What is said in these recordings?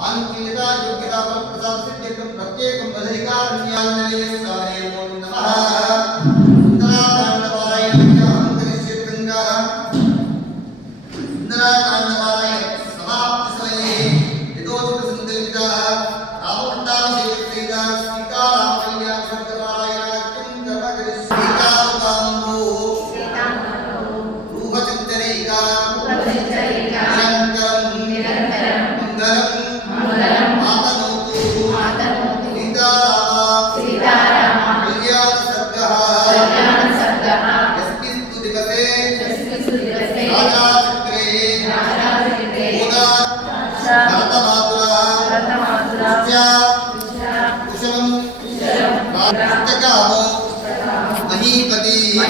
ఆనుకూల్యత యోగ్యత ప్రసాద సిద్ధ్యర్థం ప్రత్యేకం బదరికారణ్యాలయం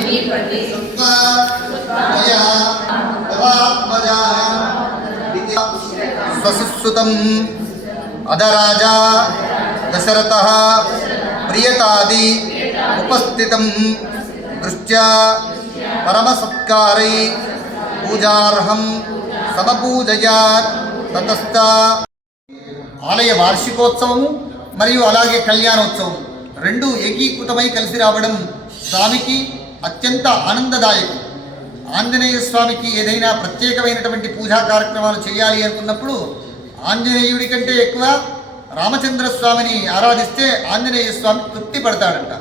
महीपति सत्त्वा मया तवात्मजा स्वसुश्रुतम् अधराजा दशरथः प्रियतादि उपस्थितं दृष्ट्या परमसत्कारै పూజార్హం సమపూజయాత్ తతస్థ ఆలయ వార్షికోత్సవము మరియు అలాగే కళ్యాణోత్సవం రెండు ఏకీకృతమై కలిసి రావడం స్వామికి అత్యంత ఆనందదాయకం. ఆంజనేయ స్వామికి ఏదైనా ప్రత్యేకమైనటువంటి పూజా కార్యక్రమాలు చేయాలి అనుకున్నప్పుడు ఆంజనేయుడి కంటే ఎక్కువ రామచంద్ర స్వామిని ఆరాధిస్తే ఆంజనేయ స్వామి తృప్తి పడతాడంట.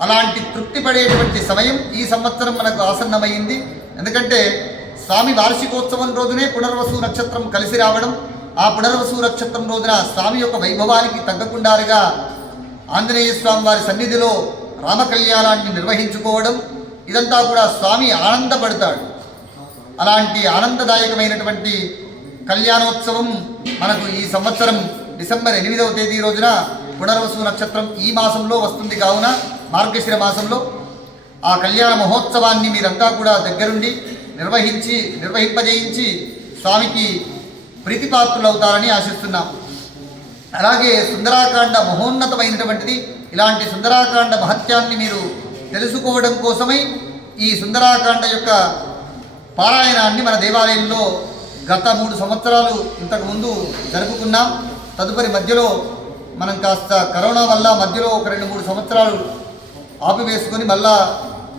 అలాంటి తృప్తి పడేటువంటి సమయం ఈ సంవత్సరం మనకు ఆసన్నమైంది. ఎందుకంటే స్వామి వార్షికోత్సవం రోజునే పునర్వసు నక్షత్రం కలిసి రావడం ఆ పునర్వసు నక్షత్రం రోజున స్వామి యొక్క వైభవానికి తగ్గకుండారుగా ఆంజనేయ స్వామి వారి సన్నిధిలో రామ కళ్యాణాన్ని నిర్వహించుకోవడం ఇదంతా కూడా స్వామి ఆనందపడతాడు. అలాంటి ఆనందదాయకమైనటువంటి కళ్యాణోత్సవం మనకు ఈ సంవత్సరం డిసెంబర్ ఎనిమిదవ తేదీ రోజున పునర్వసు నక్షత్రం ఈ మాసంలో వస్తుంది కావున మార్గశిర మాసంలో ఆ కళ్యాణ మహోత్సవాన్ని మీరంతా కూడా దగ్గరుండి నిర్వహించి నిర్వహింపజేయించి స్వామికి ప్రీతిపాత్రులవుతారని ఆశిస్తున్నాం. అలాగే సుందరాకాండ మహోన్నతమైనటువంటిది ఇలాంటి సుందరాకాండ మహత్యాన్ని మీరు తెలుసుకోవడం కోసమై ఈ సుందరాకాండ యొక్క పారాయణాన్ని మన దేవాలయంలో గత మూడు సంవత్సరాలు ఇంతకుముందు జరుపుకున్నాం. తదుపరి మధ్యలో మనం కాస్త కరోనా వల్ల మధ్యలో ఒక రెండు మూడు సంవత్సరాలు ఆపివేసుకొని మళ్ళా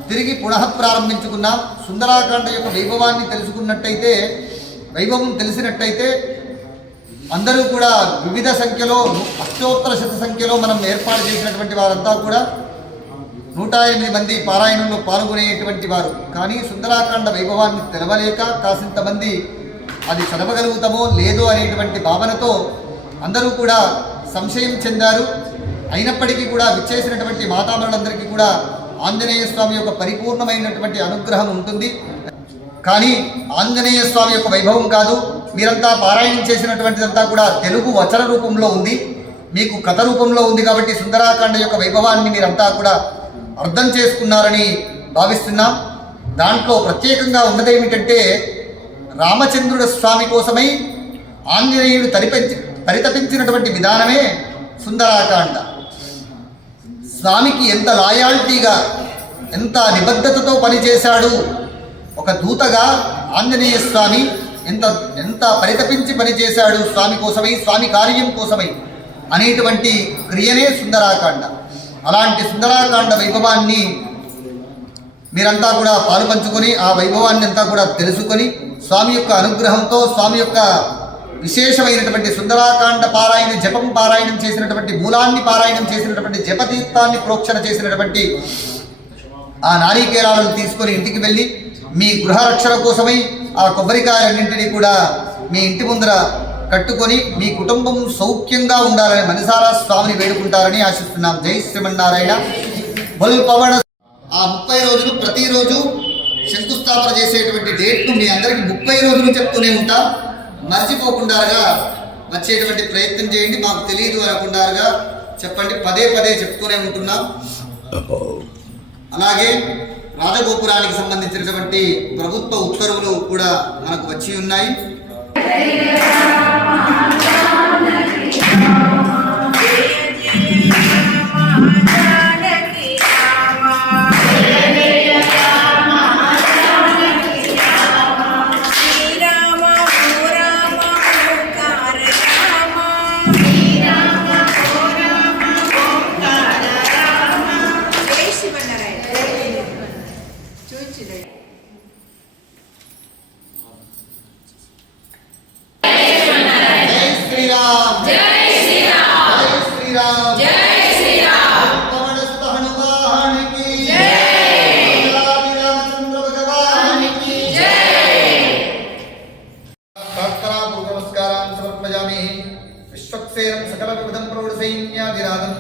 తిరిగి పునః ప్రారంభించుకున్నాం. సుందరాకాండ యొక్క వైభవాన్ని తెలుసుకున్నట్టయితే వైభవం తెలిసినట్టయితే అందరూ కూడా వివిధ సంఖ్యలో అష్టోత్తర శత సంఖ్యలో మనం ఏర్పాటు చేసినటువంటి వారంతా కూడా నూట ఎనిమిది మంది పారాయణంలో పాల్గొనేటువంటి వారు. కానీ సుందరాకాండ వైభవాన్ని తెలవలేక కాసింత మంది అది చదవగలుగుతామో లేదో అనేటువంటి భావనతో అందరూ కూడా సంశయం చెందారు. అయినప్పటికీ కూడా విచ్చేసినటువంటి మాతామరులందరికీ కూడా ఆంజనేయ స్వామి యొక్క పరిపూర్ణమైనటువంటి అనుగ్రహం ఉంటుంది. కానీ ఆంజనేయ స్వామి యొక్క వైభవం కాదు. మీరంతా పారాయణం చేసినటువంటిదంతా కూడా తెలుగు వచన రూపంలో ఉంది. మీకు కథ రూపంలో ఉంది కాబట్టి సుందరాకాండ యొక్క వైభవాన్ని మీరంతా కూడా అర్థం చేసుకున్నారని భావిస్తున్నాం. దాంట్లో ప్రత్యేకంగా ఉన్నదేమిటంటే రామచంద్రుడు స్వామి కోసమై ఆంజనేయుడు తరిపించి పరితపించినటువంటి విధానమే సుందరాకాండ. స్వామికి ఎంత లాయాల్టీగా ఎంత నిబద్ధతతో పనిచేశాడు ఒక దూతగా ఆంజనేయ స్వామి ఎంత ఎంత పరితపించి పనిచేశాడు స్వామి కోసమై స్వామి కార్యం కోసమై అనేటువంటి క్రియనే సుందరాకాండ. అలాంటి సుందరాకాండ వైభవాన్ని మీరంతా కూడా పాలు పంచుకొని ఆ వైభవాన్ని అంతా కూడా తెలుసుకొని స్వామి యొక్క అనుగ్రహంతో స్వామి యొక్క విశేషమైనటువంటి సుందరాకాండ పారాయణ జపం పారాయణం చేసినటువంటి మూలాన్ని పారాయణం చేసినటువంటి జపతీర్థాన్ని ప్రోక్షణ చేసినటువంటి ఆ నారీకేరాలను తీసుకొని ఇంటికి వెళ్ళి మీ గృహ రక్షణ కోసమై ఆ కొబ్బరికాయలన్నింటినీ కూడా మీ ఇంటి ముందర కట్టుకొని మీ కుటుంబం సౌఖ్యంగా ఉండాలని మనసారా స్వామిని వేడుకుంటారని ఆశిస్తున్నాం. జై శ్రీమన్నారాయణ. బల్ పవన ఆ ముప్పై రోజులు ప్రతిరోజు శంకుస్థాపన చేసేటువంటి డేట్ను మీ అందరికి ముప్పై రోజులు చెప్తూనే ఉంటాం. మర్చిపోకుండాగా వచ్చేటువంటి ప్రయత్నం చేయండి. మాకు తెలియదు అనకుండాగా చెప్పండి. పదే పదే చెప్తూనే ఉంటున్నాం. అలాగే రాజగోపురానికి సంబంధించినటువంటి ప్రభుత్వ ఉత్తర్వులు కూడా మనకు వచ్చి ఉన్నాయి.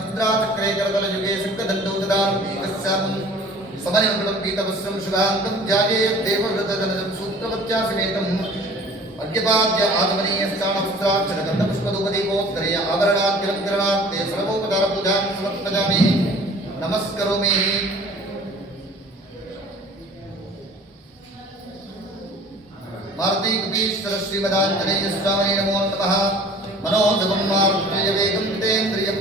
Sudrat Kray Karadala Yuge Sukta Dattu Tadar Vigasyam Samanyam Pratam Pita Vasyam Shudantam Jage Deva Vrata Dattam Sukta Vatya Sivetam Agya Bhagya Adhamaniya Sthana స్వామి నమో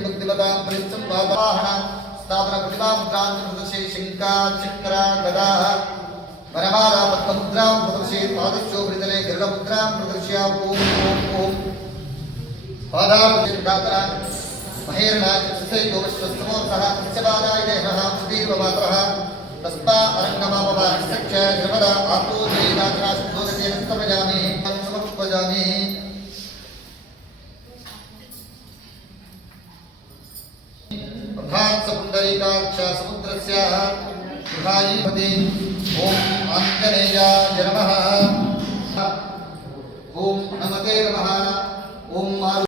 బుద్ధిమతాం పరిశ్రం వాహన స్థాపన ప్రతిమాముద్రాంత ప్రదర్శే శంకా చక్ర గదా వరమాలా పద్మముద్రాం ప్రదర్శే పాదశోభితలే గరుడముద్రాం ప్రదర్శ్య ఓం ఓం ఓం పాదార్జునాతర మహేర్ణాచైవ విశ్వస్తమోత్సః సత్యవాదాయ దేవః తస్మా అరంగమాపవారిసక్ష జగద ఆత్మోదయనాథరాశుద్ధోదకేన విభాయీపతి ఓం ఆంజనేయాయ నమః ఓం నమతే నమ ఓం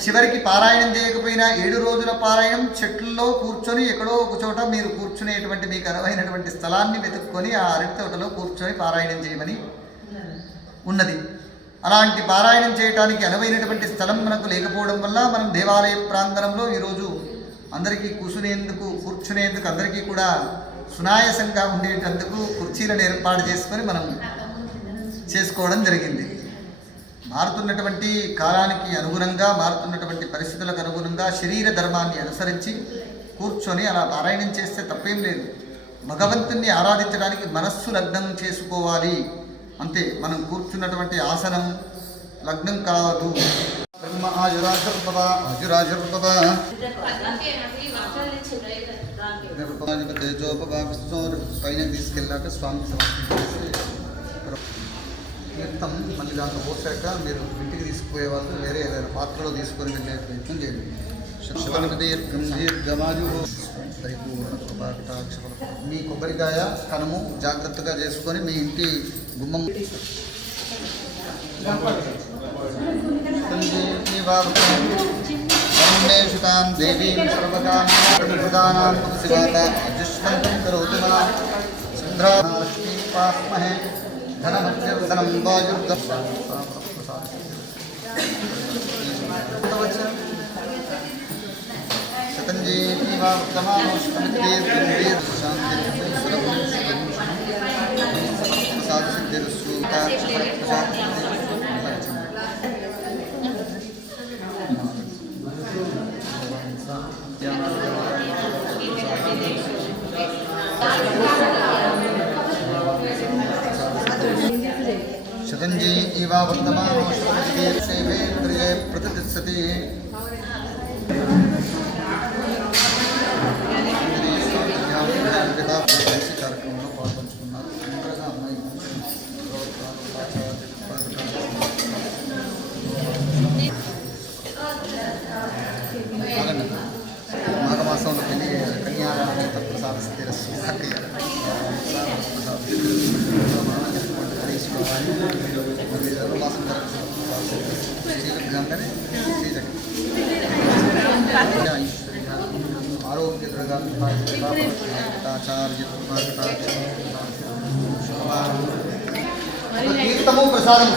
చివరికి పారాయణం చేయకపోయినా ఏడు రోజుల పారాయణం చెట్లలో కూర్చొని ఎక్కడో ఒక చోట మీరు కూర్చునేటువంటి మీకు అనువైనటువంటి స్థలాన్ని వెతుక్కొని ఆ అరటి తోటలో కూర్చొని పారాయణం చేయమని ఉన్నది. అలాంటి పారాయణం చేయడానికి అనువైనటువంటి స్థలం మనకు లేకపోవడం వల్ల మనం దేవాలయ ప్రాంగణంలో ఈరోజు అందరికీ కూర్చునేందుకు కూర్చునేందుకు అందరికీ కూడా సునాయాసంగా ఉండేటందుకు కుర్చీలను ఏర్పాటు చేసుకొని మనం చేసుకోవడం జరిగింది. మారుతున్నటువంటి కాలానికి అనుగుణంగా మారుతున్నటువంటి పరిస్థితులకు అనుగుణంగా శరీర ధర్మాన్ని అనుసరించి కూర్చొని అలా పారాయణం చేస్తే తప్పేం లేదు. భగవంతుణ్ణి ఆరాధించడానికి మనస్సు లగ్నం చేసుకోవాలి. అంతే మనం కూర్చున్నటువంటి ఆసనం లగ్నం కాదు. బ్రహ్మ ఆయురాజుర్భవ ఆయురాజుర్భవ తేజోపభావిస్తూ పైన తీసుకెళ్ళాక స్వామి సమర్పించేసి తీర్థం మళ్ళీ దాంట్లో పోసాక మీరు ఇంటికి తీసుకుపోయే వాళ్ళు వేరే ఏదైనా పాత్రలో తీసుకొని వెళ్ళే ప్రయత్నం చేయండి శివనదీర్ఘం మీ కొబ్బరికాయ కనుము జాగ్రత్తగా చేసుకొని మీ ఇంటి గుమ్మం काण्डेषुतां देवीं सर्वकामप्रदानां तपसिवाताज्युष्मन्तं करोतु मा चन्द्राष्टीपास्महे धनमत्यर्दनं शतञ्जीति वा उत्तमानुष्मन्तीर्गम्भीरशान्तिर्सुरभूषणं प्रसादसिद्धिरसूता प्रसादसिद्धिः శతంజీ గంజై ఇవా వర్తమానో శ్రమజిగే సేవేంద్రియే ప్రతిష్టతి కార్యక్రమంలో పాల్పంచుకున్నారు తొందరగా అమ్మాయి ఆగండి. మాఘమాసంలో పెళ్లి కన్యారాణి తత్ప్రసాద స్థిరస్సు హక్కయ్య ఆరోగ్య తీర్థము ప్రసాదం